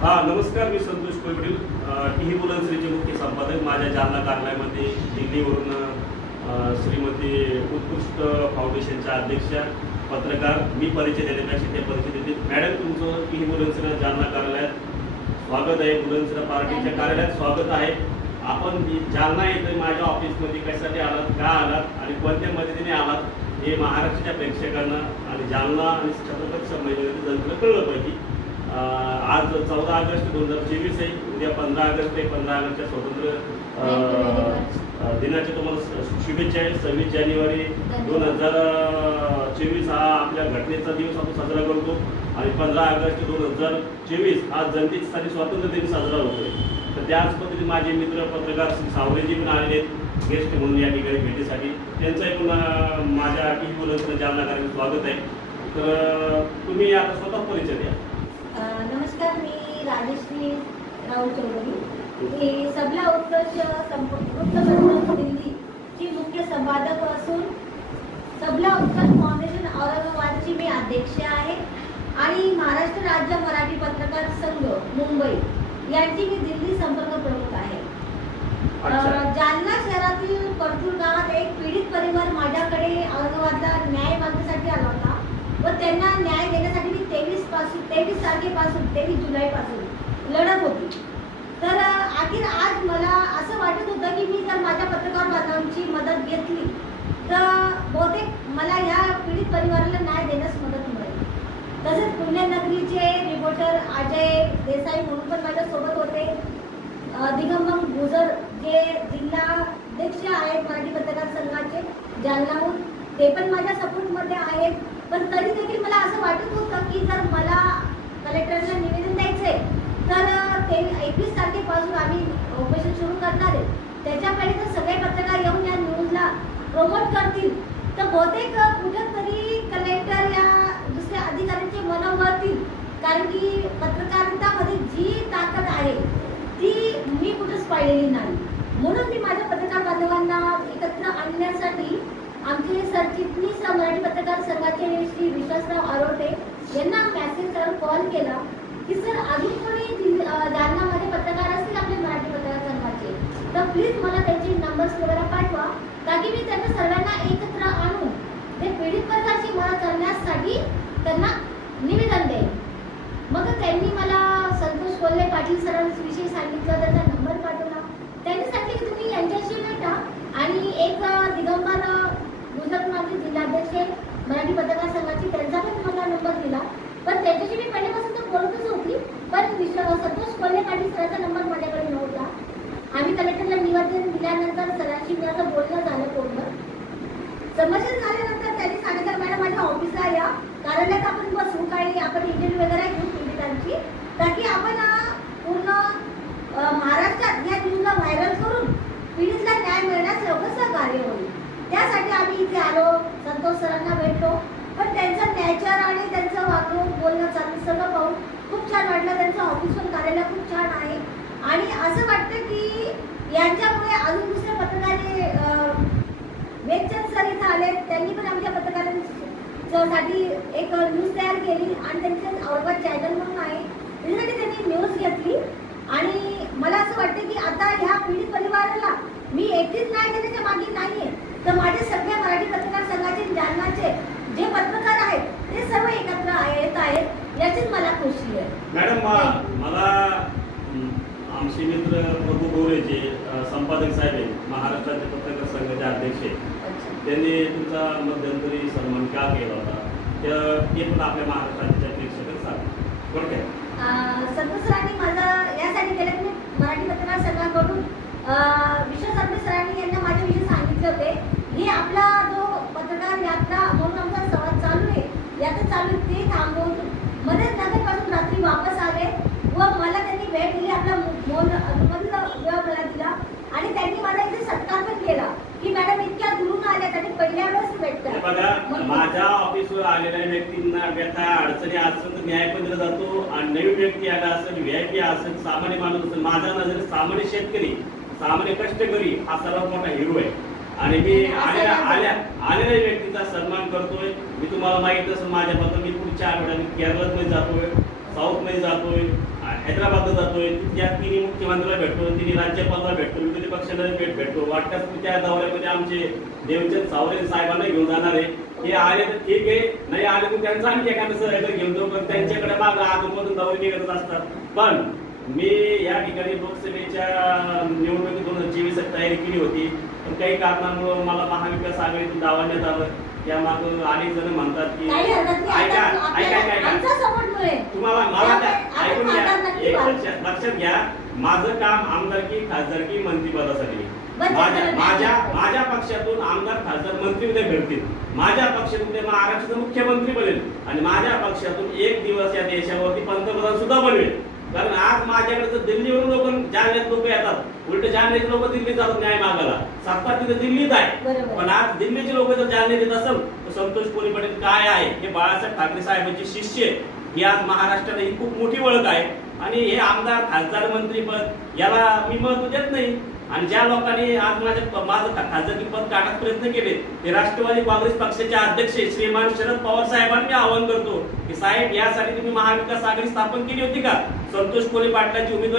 नमस्कार, मी संतोष कोळवडे, टीव्ही बुलंदशहरचे मुख्य संपादक. माझ्या जालना कार्यालयामध्ये दिल्लीवरून श्रीमती उत्कृष्ट फाउंडेशनच्या अध्यक्षा पत्रकार मी परिचय देण्यापेक्षा ते परिचय देते. मॅडम, तुमचं टीव्ही बुलंदशहर जालना कार्यालयात स्वागत आहे. बुलंदशहर पार्टीच्या कार्यालयात स्वागत आहे. आपण जालना येथे माझ्या ऑफिसमध्ये कशासाठी आलात, का आलात आणि कोणत्या मदतीने आलात हे महाराष्ट्राच्या प्रेक्षकांना आणि जालना आणि छत्रपती संभाजीनगर जनतेला कळलं पाहिजे. आज 14 ऑगस्ट 2024 आहे. उद्या 15 ऑगस्ट आहे. 15 ऑगस्टच्या स्वातंत्र्य दिनाच्या तुम्हाला शुभेच्छा आहे. 26 जानेवारी 2024 हा आपल्या घटनेचा दिवस आपण साजरा करतो आणि 15 ऑगस्ट 2024 हा जनतेसाठी स्वातंत्र्य दिन साजरा होतोय. तर त्याच पद्धतीने माझे मित्र पत्रकार श्री सावरेजी पण आलेले आहेत गेस्ट म्हणून या ठिकाणी भेटीसाठी. त्यांचंही पण माझ्या टीव्ही बुलंदशहर जालना कार्यालयात स्वागत आहे. तर तुम्ही आता स्वतः परिचय द्या. नमस्कार, मी राजश्री राहुल चौधरी, मी सबला उत्कर्ष दिल्लीची मुख्य संपादक असून सबला उत्कर्ष फाउंडेशन औरंगाबादची मी अध्यक्ष आहे आणि महाराष्ट्र राज्य मराठी पत्रकार संघ मुंबई यांची मी दिल्ली संपर्क प्रमुख आहे. जालना शहरातील परतूर गावात एक पीडित परिवार माझ्याकडे औरंगाबादला न्याय मागण्यासाठी आला होता व त्यांना न्याय देण्यासाठी मी 23 तारखेपासून 23 जुलैपासून लढत होती. तर अखेर आज मला असं वाटत होतं की मी जर माझ्या पत्रकार बांधवांची मदत घेतली तर बहुतेक मला ह्या पीडित परिवाराला न्याय देण्यास मदत मिळेल. तसेच पुण्यनगरीचे रिपोर्टर अजय देसाई म्हणून पण माझ्यासोबत होते. दिगंबर गुजर जे जिल्हाध्यक्ष आहेत मराठी पत्रकार संघाचे जालनाहून, ते पण माझ्या सपोर्टमध्ये आहेत. पण तरी देखील मला असं वाटत होतं की जर मला कलेक्टरला निवेदन द्यायचंय तर ते 21 तारखेपासून आम्ही ऑपरेशन सुरू करणार आहे. त्याच्या पहिले जर सगळे पत्रकार येऊन या न्यूजला प्रमोट करतील तर बहुतेक कुठेतरी कलेक्टर या दुसऱ्या अधिकाऱ्यांचे मन वळतील. कारण की पत्रकारितामध्ये जी ताकद आहे ती मी कुठेच पाहिलेली नाही. म्हणून मी माझ्या पत्रकार बांधवांना एकत्र आणण्यासाठी आमचे सरचिटणीस मराठी पत्रकार संघाचे श्री विश्वासराव आरोटे यांना मेसेज करून कॉल केला की सर अजून कोणी जालनामध्ये पत्रकार असतील आपले मराठी पत्रकार संघाचे तर प्लीज मला त्यांचे नंबर्स वगैरे पाठवा ताकी मी त्यांना सर्वांना एकत्र आणून ते पीडित परिवाराची मदत करण्यासाठी त्यांना निवेदन देईन. मग त्यांनी मला संतोष कोल्हे पाटील सरांविषयी सांगितलं, त्यांचा नंबर पाठवला. त्यांनी सांगितले की तुम्ही यांच्याशी भेटा आणि एक दिगंबर गुजरात माझे जिल्हाध्यक्ष मराठी पत्रकार संघाची त्यांचा पण मला नंबर दिला. पण त्यांच्याशी मी पहिल्यापासून तर बोलतच होती, पण संतोष कोल्हे पाटील सरांचा नंबर माझ्याकडे नव्हता. आम्ही कलेक्टरला निवेदन दिल्यानंतर सरांशी माझं बोलणं झालं पूर्ण. संभाषण झाल्यानंतर त्यांनी सांगितलं मॅडम माझ्या ऑफिसला या, कार्यालयात आपण बसू, काही आपण इंटरव्ह्यू वगैरे घेऊ पीडितांची, ताकी आपण पूर्ण महाराष्ट्रात या न्यूजला व्हायरल करून पीडितला न्याय मिळण्यास लवकर सहकार्य होईल. त्यासाठी आम्ही इथे आलो, संतोष सरांना भेटलो. पण त्यांचं नेचर आणि त्यांचं वागणूक बोलणं चालू सगळं पाहून खूप छान वाटलं. त्यांचं ऑफिस पण कार्यालय खूप छान आहे आणि असं वाटतं की यांच्यामुळे अजून दुसऱ्या पत्रकारे वेदचंद सर इथं आले, त्यांनी पण आमच्या पत्रकारांसाठी एक न्यूज तयार केली आणि त्यांचं औरंगाबाद चॅनल म्हणून आहे त्याच्यासाठी त्यांनी न्यूज घेतली. आणि मला असं वाटतं की आता ह्या पीडित परिवाराला मी एकटीच न्याय देण्याच्या मागे नाहीये, तर माझे सगळे मराठी पत्रकार संघाचे जालनाचे जे पत्रकार आहेत ते सर्व एकत्र येत आहेत, याचीच मला खुशी आहे. मॅडम, मला आमचे मित्र प्रभू गोरेचे संपादक साहेब आहेत, महाराष्ट्राचे पत्रकार संघाचे अध्यक्ष आहेत, त्यांनी तुमचा मध्यंतरी सन्मान का केला होता ते पण आपल्या महाराष्ट्राच्या प्रेक्षकांना सांगा. बरोबर आहे. संतोष सरांनी माझं यासाठी केलं की मी मराठी पत्रकार संघाकडून विश्वास सरांनी यांना माझ्याविषयी सांगितले होते की आपला जो पत्रकार यात्रा म्हणून आमचा संवाद चालू आहे, यात्रा चालू ते थांबवून मध्येच नगरपासून रात्री वापस आले व मला त्यांनी भेट दिली, आपला वेळ मला दिला आणि त्यांनी मला इथे सत्कार पण केला की मॅडम इतक्या दुरून आल्या आणि पहिल्या वेळेस भेटतात. बघा, माझ्या ऑफिसवर आलेल्या व्यक्तींना व्यथा अडचणी असेल तर न्याय पण दिला जातो आणि नवीन व्यक्ती आला असेल, व्हीआयपी असेल, सामान्य माणूस असेल, माझ्या नजरेत सामान्य शेतकरी, सामान्य कष्टकरी हा सर्वात मोठा हिरो आहे आणि मी आलेल्या व्यक्तीचा सन्मान करतोय. मी तुम्हाला माहित असेल माझ्याबद्दल मी पुढच्या आठवड्यात केरळमध्ये जातोय, साऊथ मध्ये जातोय, हैदराबाद औरंगाबादला जातोय, त्या तिन्ही मुख्यमंत्र्याला भेटतो, तिन्ही राज्यपालाला भेटतो, विरोधी पक्षाला भेटतो. वाटल्यास त्या दौऱ्यामध्ये आमचे देवचंद सावरे साहेबांना घेऊन जाणार आहे. हे आले तर ठीक आहे, नाही आले तर त्यांचं आणखी एखादं सहकार्य घेऊन जाऊ, पण त्यांच्याकडे मागं अधूनमधून दौरे निघत असतात. पण मी या ठिकाणी लोकसभेच्या निवडणुकीत 2024 तयारी केली होती, पण काही कारणांमुळे मला महाविकास आघाडीतून डावलण्यात आलं. त्यामागं अनेक जण म्हणतात की तुम्हाला मला ऐकून घ्या, लक्षात घ्या, माझं काम आमदारकी खासदारकी मंत्रिपदासाठी. माझ्या पक्षातून आमदार खासदार मंत्री उद्या घडतील, माझ्या पक्षातून ते महाराष्ट्राचा मुख्यमंत्री बनेल आणि माझ्या पक्षातून एक दिवस या देशावरती पंतप्रधान सुद्धा बनवेल. कारण आज माझ्याकडे दिल्लीवरून लोक जालन्यात लोक येतात, उलट जालन्याचे लोक दिल्लीत जातात न्याय मागायला. सत्ता तिथे दिल्लीत आहे, पण आज दिल्लीचे लोक जर जालन्यात येत असेल तर संतोष कोळी पाटील काय आहे हे बाळासाहेब ठाकरे साहेबांचे शिष्य ही आज महाराष्ट्राला ही खूप मोठी ओळख आहे. आणि हे आमदार खासदार मंत्रीपद याला मी महत्व देत नाही. आणि ज्या लोकांनी आज माझं खासदारकी पद काढण्याचा प्रयत्न केले ते राष्ट्रवादी काँग्रेस पक्षाचे अध्यक्ष श्रीमान शरद पवार साहेबांनी आवाहन करतो की साहेब, यासाठी तुम्ही महाविकास आघाडी स्थापन केली होती का? संतोष कोळी पाटलाची उमेदवारी